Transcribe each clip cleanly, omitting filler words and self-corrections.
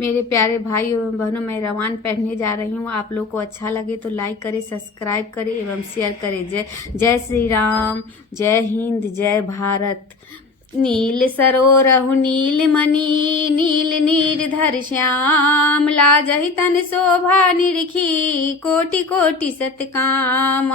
मेरे प्यारे भाई एवं बहनों, मैं रवान पढ़ने जा रही हूँ। आप लोग को अच्छा लगे तो लाइक करें, सब्सक्राइब करें एवं शेयर करें। जय जय श्री राम, जय हिंद, जय भारत। नील सरोरहु नील मणि, नील नीरधर श्याम, लाजहि तन शोभा निरखी, कोटि कोटि सतकाम।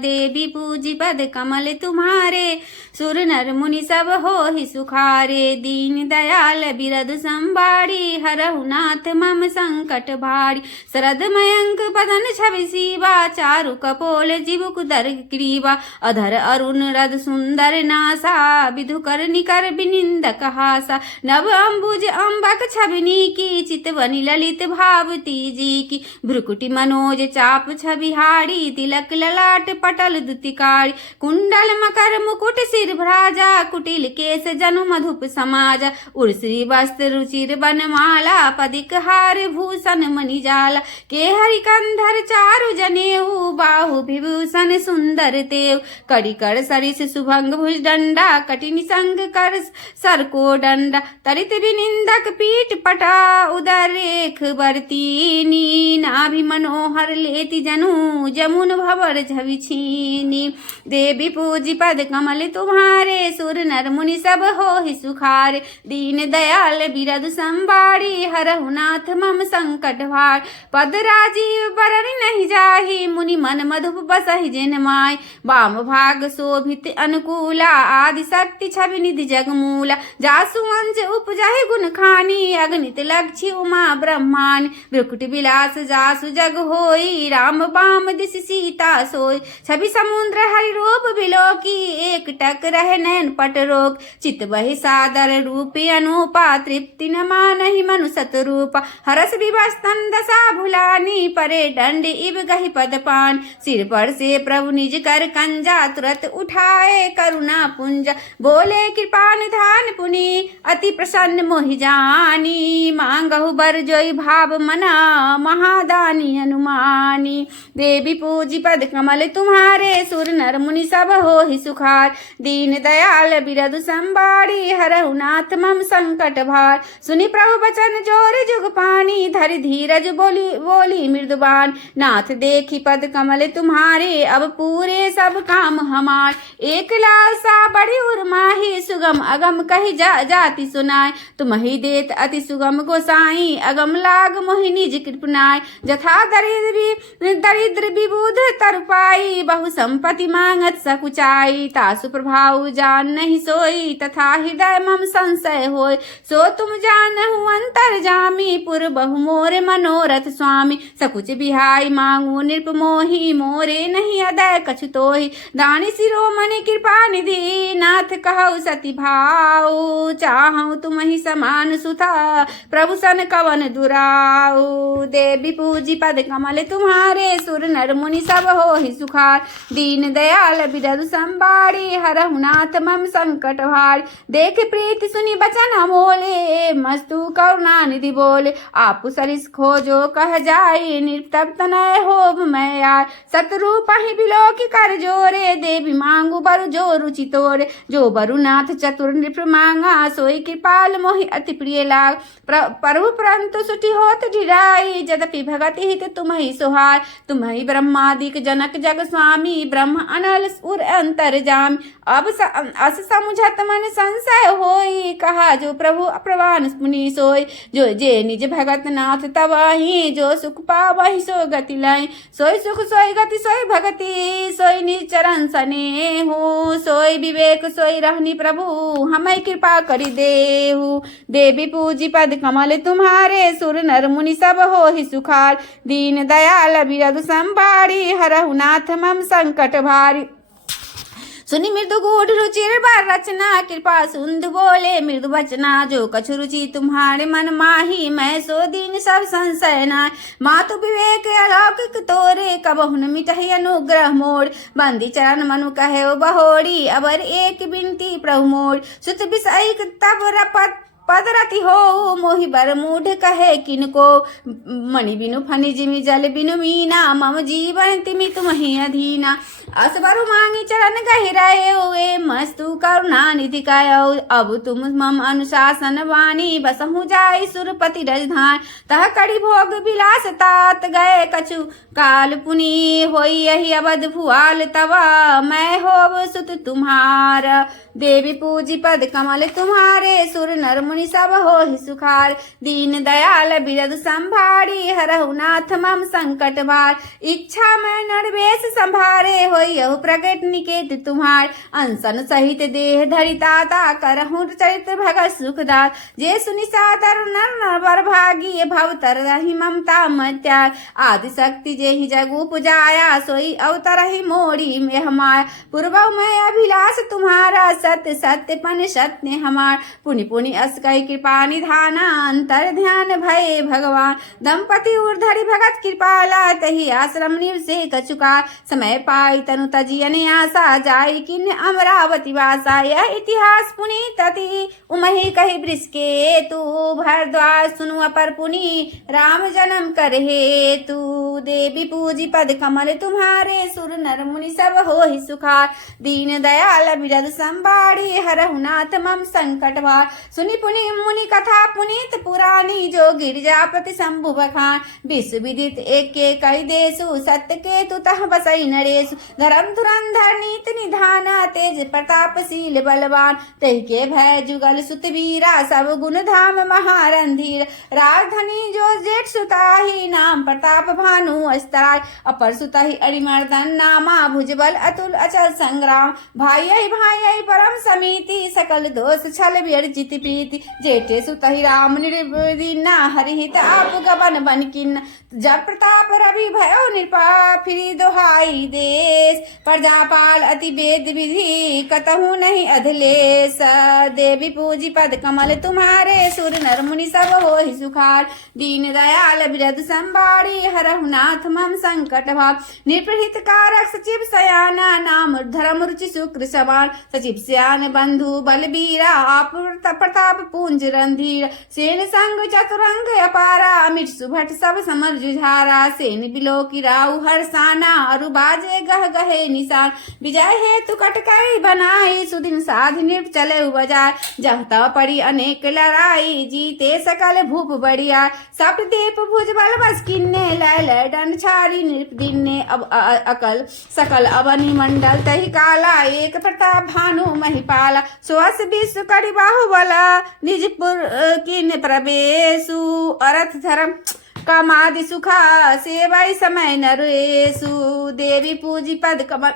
देवी पूजी पद कमल तुम्हारे, सुर नर मुनि सब होहि सुखारे। दीन दयाल बिरधु संबारी, हरहु नाथ मम संकट भारी। शरद मयंक बदन छवि सीवा, चारु कपोल जिबु कुदर ग्रीवा। अधर अरुण रद सुंदर नासा, विधुकर निकर बिनिंदक हासा। नव अंबुज अम्बक छबिनी की, चितवनी ललित भावती जी की। भ्रुकुटी मनोज चाप छबिहारी, तिलक ललाट पटल दुतिकारी। कुंडल मकर मुकुट सिर भ्राजा, कुटिल केस जनु मधुप समाजा। उर्श्री वस्त्र रुचिर बनमाला, पदिक हार भूषण मणिजाला। केहरि कंधर चारु जनेऊ, बाहु विभूषण सुंदर तेव। कड़िकर सरिस सुभंग भुज दंडा, कटिन संग कर सर को दंडा। तरित विनिंदक पीठ पटा, उदर रेख बरतीनी। नाभि मनोहर लेति जनु, जमुन भवर झवि छीनी। देवी पूजी पद कमल तुम्हारे, सुर नर मुनि सब होहि सुखारे। दीन दयाल बिरधु संबारी, हरहु नाथ मम संकट भार। पद राजीव बरन नहीं जाहि, मुनि मन मधुप बसहि जिन माय। वाम भाग शोभित अनुकूला, आदि शक्ति छवि निधि जगमूला। जासु अंश उपजहि गुण खानी, अगणित लक्ष्य उमा ब्रह्मानी। भ्रुकुट विलास जासु जग होई, राम बाम दिस सीता सोई। छवि समुद्र हरि रूप बिलोकी, एक टक रह नैन पट रोक। चित बहि सादर रूपी अनुपा, तृप्ति न मानहि मनु सतरूपा। हरस विवस्तन दशा भुलानी, परे दंड इब गहि पद पान। सिर पर से प्रभु निज कर कंजा, तुरत उठाए करुणा पुंजा। बोले कृपा निधान पुनि, अति प्रसन्न मोहि जानी। मांगहु बर जोई भाव मना, महादानी अनुमानी। देवी पूजी पद कमल तुम्हारे, सुर नर मुनि सब होहि सुखार। दीन दयाल बिरधु संबारी, हरहु नाथ मम संकट भार। सुनि प्रभु बचन जोर जुग पानी, धरि धीरज बोली बोली मृदुबान। नाथ देखी पद कमल तुम्हारे, अब पूरे सब काम हमार। एक लालसा बड़ी उर्माही, सुगम अगम कही जाति सुनाय। तुम्हि देत अति सुगम गोसाई, अगम लाग मोहि निज कृपनाय। जथा दरिद्र विबुध तरुपाई, बहु संपत्ति मांगत सकुचाई। तासु प्रभाव जान नहीं सोई, तथा हृदय मम संशय होय। सो तुम जानहु अंतर जामी, पुर बहु मोर मनोरथ स्वामी। सकुच बिहाई मांगू नृप मोहि, मोरे नहीं अदय कछु तोहि। दानी शिरोमणि कृपा निधि, नाथ कहु सति भाऊ। चाहु तुम्हि समान सुता, प्रभु सन कवन दुराऊ। देवी पूजी पद कमल तुम्हारे, सुर नर मुनि सब होहि सुखार। दीन दयाल बिरधु संबारी, हरहु नाथ मम संकट भार। देख प्रीति सुनि बचन अमोले, मस्तु करुणा निधि बोले। आपु सरिस खोजो कह जाई, निर्तप तनय होब मैं आय। सतरूप ही बिलोकी कर जोरे, देवी मांगू बरु जो रुचि तोरे। जो बरु नाथ चतुर नृप मांगा, सोई कृपाल मोहि अति प्रिय लाग। प्रभु परंतु सुटि होत ढिराई, यद्यपि भगति हित तुम्हि सोहाय। तुम्हि ब्रह्मादिक जनक जग स्वामी, ब्रह्म अनल उर अंतर जामी। अब अस समुझत मन संशय होई, कहा जो प्रभु अप्रवान मुनि सोई। जो जे निज भगत नाथ तवाही, जो सुख पावहि सो गति लाई। सोई सुख सोई गति सोई भगति, सोई निज चरण सनेहु। सोई विवेक सोई रहनी प्रभु, हमें कृपा करि देहु। देवी पूजी पद कमल तुम्हारे, सुर नर मुनि सब होहि सुखार। दीन दयाल बिरधु संबारी, हरहु नाथ मम संकट भारी। सुनि मृदु गूढ़ रुचिर बार रचना, कृपा सुंद बोले मृदु बचना। जो कछु रुचि तुम्हारे मन माही, मैं सो दीन सब संशय नाय। मातु विवेक अलौकिक तोरे, कबहु न मिटहि अनुग्रह मोर। बंदी चरण मनु कहे बहोरी, अबर एक बिनती प्रभु मोर। सुत बिसैक तब रपत पदरति हो मोहि बर मूढ़ कहे किनको, मणि बिनु फनि जिमि जल बिनु मीना, मम जीवन तिमि तुम्हि अधीना। असबरु मांगी चरण गहिराए हुए, मस्तु करुणा निधि कायौ, अब तुम मम अनुशासन वाणी, बसहु जाई सुरपति रजधान। तह कड़ी भोग विलास तात गए कछु, काल पुनि होई यही अवध भुआल तवा, मैं होव सुत तुम्हारा। देवी पूजी पद कमल तुम्हारे, सुर नर मुनि सब होहि सुखार। दीन दयाल बिरद संभारी, हरहु नाथ मम संकट भार। इच्छा मैं नरवेश संभारे, होई यहु प्रकट निकेत तुम्हार। अनसन सहित देह धरि ताता, करहु चरित्र भगत सुखदार। जे सुनि सादर नर बर भागी, भव तरहि ममता मत्याग। आदि शक्ति जेहि जग उपजाया, सोई अवतरहि मोरी में माया। पूर्वौ मैं अभिलाष तुम्हारा, सत्य सत्य पन सत्य हमार। पुनि पुनि अस कहि कृपा निधाना, अंतर ध्यान भये भगवान। दंपति उर्धरि भगत कृपाला, तहि आश्रम निवसे कछुका। समय पाई तनु तजियन आशा, जाई किन अमरावती वासा। यह इतिहास पुनीत अति उमहि कहि वृष के तू, भरद्वाज सुनु अपर पुनि राम जन्म कर हेतु। देवी पूजी पद कमल तुम्हारे, सुर नर मुनि सब होहि सुखार। दीन दयाल बिरद संबाड़ी, हरहु नाथ मम संकट भार। सुनि पुनि मुनि कथा पुनीत पुरानी, जो गिरिजापति शंभु बखान। विश्व विदित एक के कई देसु, सत्य के तु तह बसई नरेशु। धर्म धुरंधर नीति निधाना, तेज प्रतापशील बलवान। तहि के भय जुगल सुत वीरा, सब गुण धाम महारंधीर। राजधनी जो जेठ सुताही, नाम प्रताप भानु अस्ताय। अपर सुताही अरिमर्दन नामा, भुजबल अतुल अचल संग्राम। भाई भाई परम समिति, सकल दोष छल व्यर्जित प्रीति। जेठे सुतहि राम निर्दीना, हरिहित आप गबन बन किन्न। जब प्रताप रवि भयो निपा, फिरी दोहाई देश। प्रजापाल अति वेद विधि, कतहु नहीं अधलेश। देवी पूजी पद कमल तुम्हारे, सुर नर मुनि सब होहि सुखार। दीन दयाल बिरद संबाड़ी, हरहु नाथ मम संकट भार। निप्रहित कारक सचिव सयाना, नाम धर्म रुचि शुक्र समान। सचिव सयान बंधु बलबीरा, आप प्रताप पूंज रणधीर। सेन संग चतुरंग अपारा, अमिट सुभट सब समर जुझारा। सेन बिलो की राउ हरसाना, अरु बाजे गह गहे निशान। विजय हेतु कटकई बनाई, सुदिन साध नृप चले बजाय। जह तह पड़ी अनेक लड़ाई, जीते सकल भूप बढ़िया। सप्तदीप भुज बल बस किन्ने, लय लय दंड छारी नृप दिन्ने। अब अकल सकल अवनि मंडल, तहि काला एक प्रताप भानु महिपाला। सोअस विश्व करि बाहुबला, निजपुर किन प्रवेशु। अर्थ धर्म कामादि सुखा, सेवाई समय नरेशु। देवी पूजी पद कमल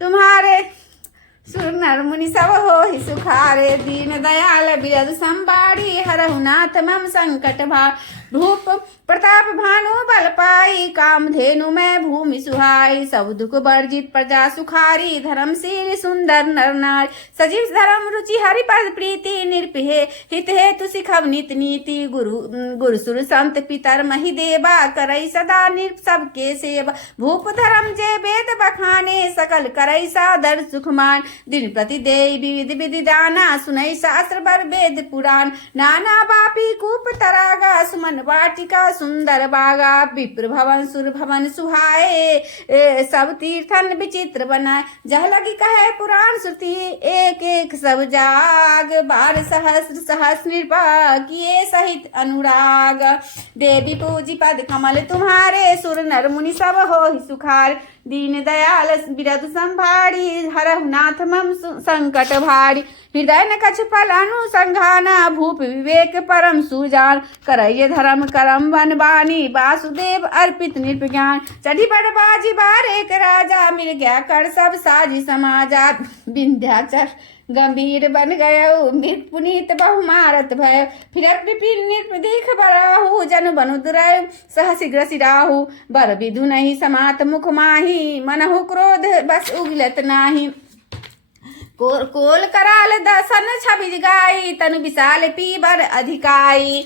तुम्हारे, सुर नर मुनि सब होहि सुखारे। दीन दयाल बिरद संबाड़ी, हरहु नाथ मम संकट भार। भूप प्रताप भानु बल पाई, कामधेनु में भूमि सुहाई। सब दुख वर्जित प्रजा सुखारी, धर्मशील सुंदर नर नारी। सजीव धर्म रुचि हरि पद प्रीति, निरपहे हित हेतु सिखब नित नीति। गुरु सुर संत पितर महि देवा, करई सदा निरप सबके सेवा। भूप धर्म जे वेद बखाने, सकल करई सादर सुखमान। दिन प्रति देई विविध विधि दाना, सुनई शास्त्र बर वेद पुराण। नाना बापी कूप तरागा, सुमन वाटिका सुंदर बागा। विप्र भवन सुर भवन सुहाए, सब तीर्थन विचित्र बनाए। जह लगी कहे पुराण श्रुति, एक एक सब जाग। 12 सहस्र सहस्र नृपा, किए सहित अनुराग। देवी पूजी पद कमल तुम्हारे, सुर नर मुनि सब होहि सुखार। दीन दयाल बिरद संभारी, हरहु नाथ मम संकट भारी। हृदय न कछ फल अनुसंघाना, भूप विवेक परम सुजान। करय धर्म करम वन बानी, वासुदेव अर्पित नृप ज्ञान। चढ़ी बड़ बाजी बार एक राजा, मिल गया कर सब साजी समाजा। विंध्याचल गंभीर बन गयो, मृत पुनीत बहु मारत भय। फिरक विपिन नृप दीख बराहु, जनु बनु दुरय सह शीघ्र सिराहु। बर विधु नहीं समात मुख माही, मनहु क्रोध बस उगलत नाही। कोल कराल दसन छबिज गाई, तनु विशाल पीबर अधिकाई।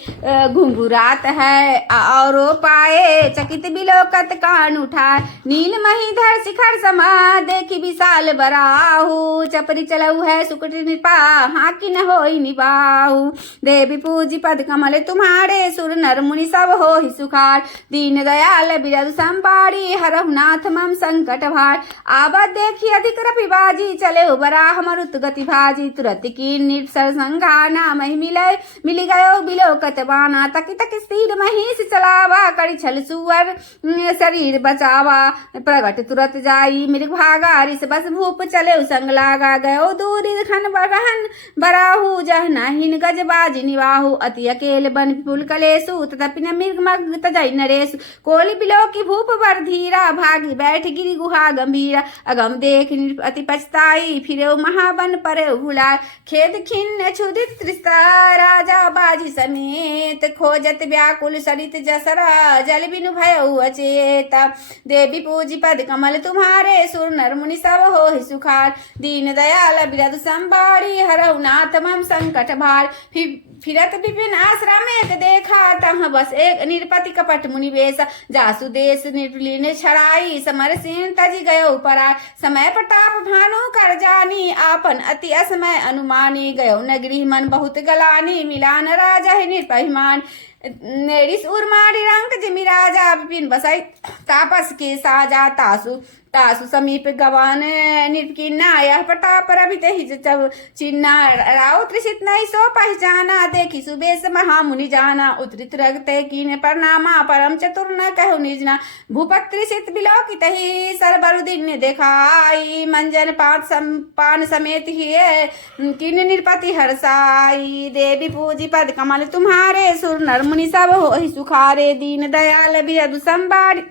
घुंघुरात है और पाए, चकित बिलोकत कान उठाए। नील महीधर शिखर समा, देखी विशाल बराहु। चपरी चलऊ है सुकट निपा, हाकि न होई निबाहु। देवी पूजी पद कमल तुम्हारे, सुर नर मुनि सब हो ही सुखार। दीन दयाल बिरधु संबारी, हरहु नाथ मम संकट भार। आबद देखी अधिक रपिबाजी, चले बराह मरुत गति भाजी। तुरत की निर्सर संघाना, मही मिली गयो बिलोकत बाना। तकी तकी स्थिर महिष चलावा, करी छल सुअर शरीर बचावा। प्रगट तुरत जाई मृग भागा, रिस बस भूप चले संग लागा। गयो दूरी खन बगहन बराहु, जह नाहिन गज बाजी निवाहु। अति अकेल बन पुल कलेसु, तदपि न मृग मग तजै नरेसु। कोली बिलो की भूप बर धीरा, भागी बैठ गिरी गुहा गंभीरा। अगम देख अति पछताई, फिरे महाबन परे भुलाए। खेद खिन्न क्षुधित त्रिस्ता, राजा बाजी समेत। खोजत व्याकुल सरित जसरा, जल बिनु भयउ अचेत। देवी पूजी पद कमल तुम्हारे, सुर नर मुनि सब हो ही सुखार। दीन दयाल बिरधु संबारी, हरहु नाथ मम संकट भार। फिरत विपिन आश्रम एक देखा, तहाँ बस एक निरपति कपट मुनि वेश। जासु देश निर्लीन छड़ाई, समर सेन तजी गयो पराय। समय प्रताप भानु कर जानी, आपन अति असमय अनुमानी। गयो नगरी मन बहुत गलानी, मिलान राजा है निर्पहिमान। नेरिस उर्मारी रंग जिमि राजा, विपिन बसई तापस के साजा। तासु समीप गवान निर्किन्ना, यह प्रताप रवि तेहि चिन्ना। राव त्रिषित नहीं सो पहचाना, देखी सुबेश महामुनि जाना। उतरित रगते कीन प्रणामा, परम चतुर न कहु निजना। भूपत त्रिषित बिलोकित ही, सरबरुदीन देखाई। मंजन पान समेत ही, किन निरपति हरसाई। देवी पूजी पद कमल तुम्हारे, सुर नर मुनि सब हो ही सुखारे। दीन दयाल बिरधु संबारी,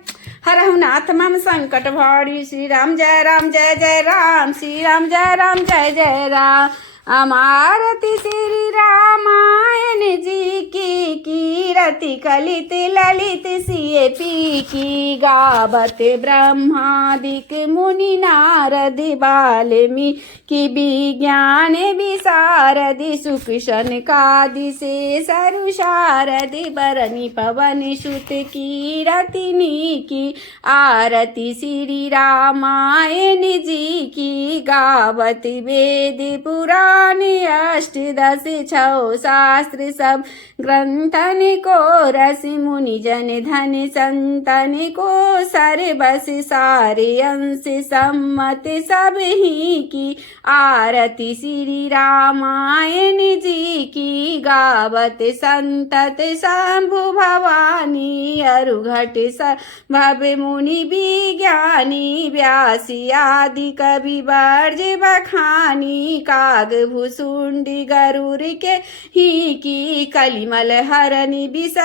हरहु नाथ मम संकट भारी। श्री राम जय राम जय जय राम, श्री राम जय राम जय जय राम। अमारति श्री रामायण जी की, कीरति कलित ललित सिय पी की। गावत ब्रह्मादिक मुनि नारद, वाल्मीकि विज्ञान विशारदि। सुख शनकादि से सरु शारदि, बरनि पवन सुत कीरति नीकी। आरती श्री रामायण जी की, गावत वेद पुराण अष्टदश छौ शास्त्र सब। ग्रंथन को रसि मुनि जन धन, संतन को सर्वस सारे अंश सम्मत सब ही की। आरती श्री रामायण जी की, गावत संतत शंभु भवानी। अरुघट भव मुनि विज्ञानी, व्यासी आदि कवि वर्ज बखानी। काग भुसुंडी गरुड़ के ही की, कलिमल हरनि विष